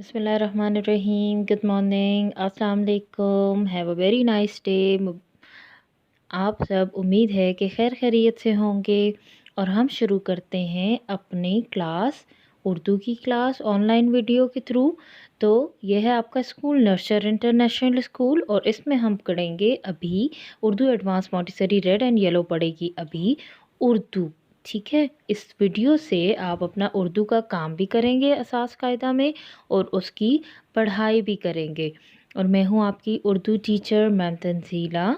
बिस्मिल्लाहिर्रहमानिर्रहीम। Good morning, अस्सलाम वालेकुम। Have a very nice day. आप सब उम्मीद है कि खैर खैरियत से होंगे। और हम शुरू करते हैं अपनी क्लास, उर्दू की क्लास ऑनलाइन वीडियो के थ्रू। तो यह है आपका स्कूल नर्सर इंटरनेशनल स्कूल, और इसमें हम पढ़ेंगे अभी Urdu advance Montessori red and yellow पढ़ेगी अभी उर्दू। ठीक है, इस वीडियो से आप अपना उर्दू का काम भी करेंगे असास कायदा में, और उसकी पढ़ाई भी करेंगे। और मैं हूँ आपकी उर्दू टीचर मैम तंजीला।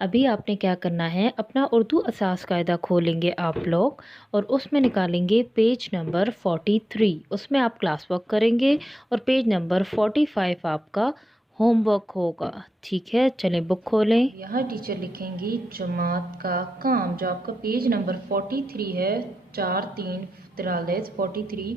अभी आपने क्या करना है, अपना उर्दू असास कायदा खोलेंगे आप लोग, और उसमें निकालेंगे पेज नंबर 43। उसमें आप क्लास वर्क करेंगे, और पेज नंबर 45 आपका होमवर्क होगा। ठीक है, चलें बुक खोलें। यहाँ टीचर लिखेंगी जमात का काम, जो आपका पेज नंबर 43 है, 4-3-43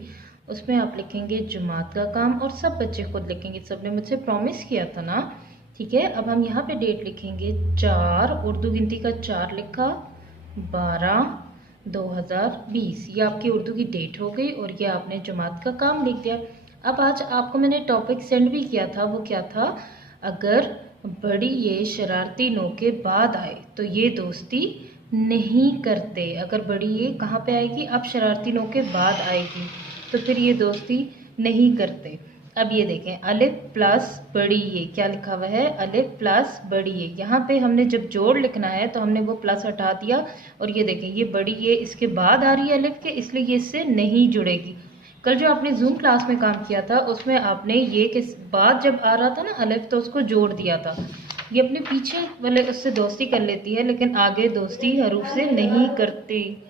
उसमें आप लिखेंगे जमात का काम। और सब बच्चे खुद लिखेंगे, सब ने मुझसे प्रॉमिस किया था ना। ठीक है, अब हम यहाँ पे डेट लिखेंगे 4, उर्दू गिनती का 4 लिखा, 12/2020। ये आपकी उर्दू की डेट हो गई, और ये आपने जमात का काम लिख दिया। अब आज आपको मैंने टॉपिक सेंड भी किया था, वो क्या था, अगर बड़ी ये शरारती नो के बाद आए तो ये दोस्ती नहीं करते। अगर बड़ी ये कहाँ पे आएगी, अब शरारती नो के बाद आएगी, तो फिर ये दोस्ती नहीं करते। अब ये देखें, अलिफ प्लस बड़ी ये क्या लिखा हुआ है, अलिफ प्लस बड़ी ये। यहाँ पे हमने जब जोड़ लिखना है तो हमने वो प्लस हटा दिया, और ये देखें ये बड़ी ये इसके बाद आ रही है अलिफ के, इसलिए ये इससे नहीं जुड़ेगी। कल जो आपने जूम क्लास में काम किया था उसमें आपने ये के बाद जब आ रहा था ना अलिफ, तो उसको जोड़ दिया था। ये अपने पीछे वाले उससे दोस्ती कर लेती है, लेकिन आगे दोस्ती हरूफ से नहीं करती।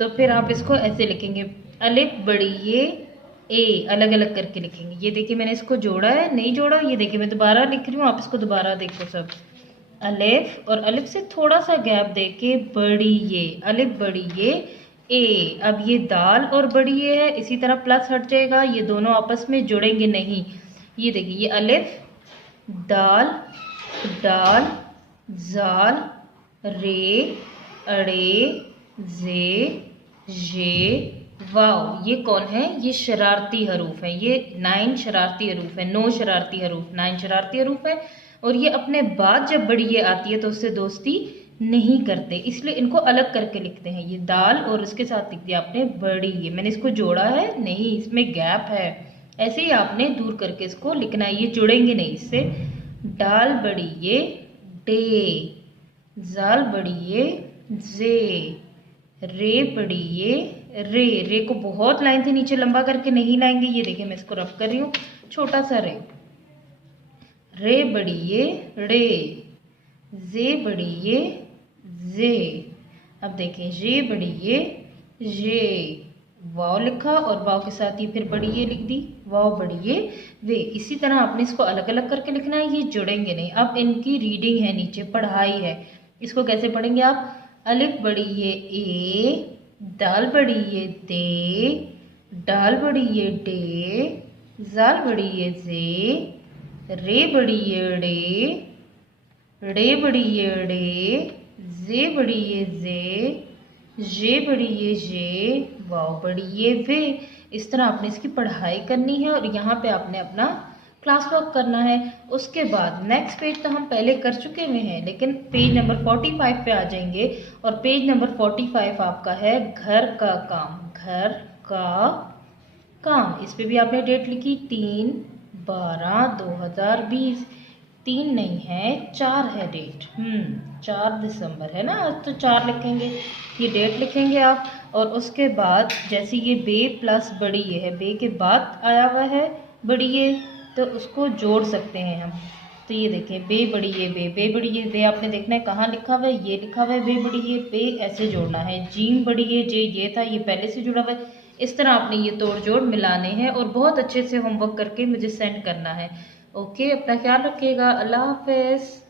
तो फिर आप इसको ऐसे लिखेंगे, अलिफ बड़ी ये ए, अलग अलग करके लिखेंगे। ये देखिए मैंने इसको जोड़ा है, नहीं जोड़ा, ये देखिए मैं दोबारा लिख रही हूँ, आप इसको दोबारा देखो सब। अलिफ और अलिफ से थोड़ा सा गैप देके बड़ी ये, अलिफ बड़ी ये ए। अब ये दाल और बड़ी ये है, इसी तरह प्लस हट जाएगा, ये दोनों आपस में जुड़ेंगे नहीं। ये देखिए ये अलिफ, दाल, दाल, जाल, रे, अड़े, जे, ये, वाव। ये कौन है, ये शरारती हरूफ है। ये 9 शरारती हरूफ है, 9 शरारती हरूफ, 9 शरारती हरूफ है। और ये अपने बाद जब बड़ी ये आती है तो उससे दोस्ती नहीं करते, इसलिए इनको अलग करके लिखते हैं। ये दाल और उसके साथ लिख दिया आपने बड़ी ये, मैंने इसको जोड़ा है नहीं, इसमें गैप है, ऐसे ही आपने दूर करके इसको लिखना है, ये जुड़ेंगे नहीं इससे। दाल बड़ी ये डे, जाल बड़ी ये जे, रे बड़ी ये रे। रे को बहुत लाइन से नीचे लंबा करके नहीं लाएंगे, ये देखिए मैं इसको रफ कर रही हूँ, छोटा सा रे। रे बड़ी ये रे, जे बड़ी ये जे। अब देखें जे बड़ी ये वाव लिखा, और वाव के साथ ही फिर बड़ी ये लिख दी, वाव बड़ी ये वे। इसी तरह आपने इसको अलग अलग करके लिखना है, ये जुड़ेंगे नहीं। अब इनकी रीडिंग है, नीचे पढ़ाई है, इसको कैसे पढ़ेंगे आप, अलिफ बड़ी ये ए, दाल बड़ी ये दे, डाल बड़ी ये डे, जाल बड़ी ये जे, रे बड़ी ये रे बड़ी ये रे, जे बड़ी ये जे बड़ी ये जे, वाव बड़ी ये वे। इस तरह आपने इसकी पढ़ाई करनी है, और यहाँ पे आपने अपना क्लास वर्क करना है। उसके बाद नेक्स्ट पेज तो हम पहले कर चुके हुए हैं, लेकिन पेज नंबर 45 पे आ जाएंगे, और पेज नंबर 45 आपका है घर का काम, घर का काम। इस पे भी आपने डेट लिखी 3/12/2020। 3 नहीं है, 4 है डेट, 4 दिसंबर है ना आज, तो 4 लिखेंगे, ये डेट लिखेंगे आप। और उसके बाद जैसे ये बे प्लस बड़ी ये है, बे के बाद आया हुआ है बड़ी ये, तो उसको जोड़ सकते हैं हम। तो ये देखें बे बड़ी ये बे बड़ी ये बे, आपने देखना है कहाँ लिखा हुआ है, ये लिखा हुआ है बे बड़ी ये बे, ऐसे जोड़ना है। जीम बड़ी ये जे, ये था, ये पहले से जुड़ा हुआ है। इस तरह आपने ये तोड़ जोड़ मिलाने हैं, और बहुत अच्छे से होमवर्क करके मुझे सेंड करना है। ओके, अपना ख्याल रखिएगा, अल्लाह हाफिज़।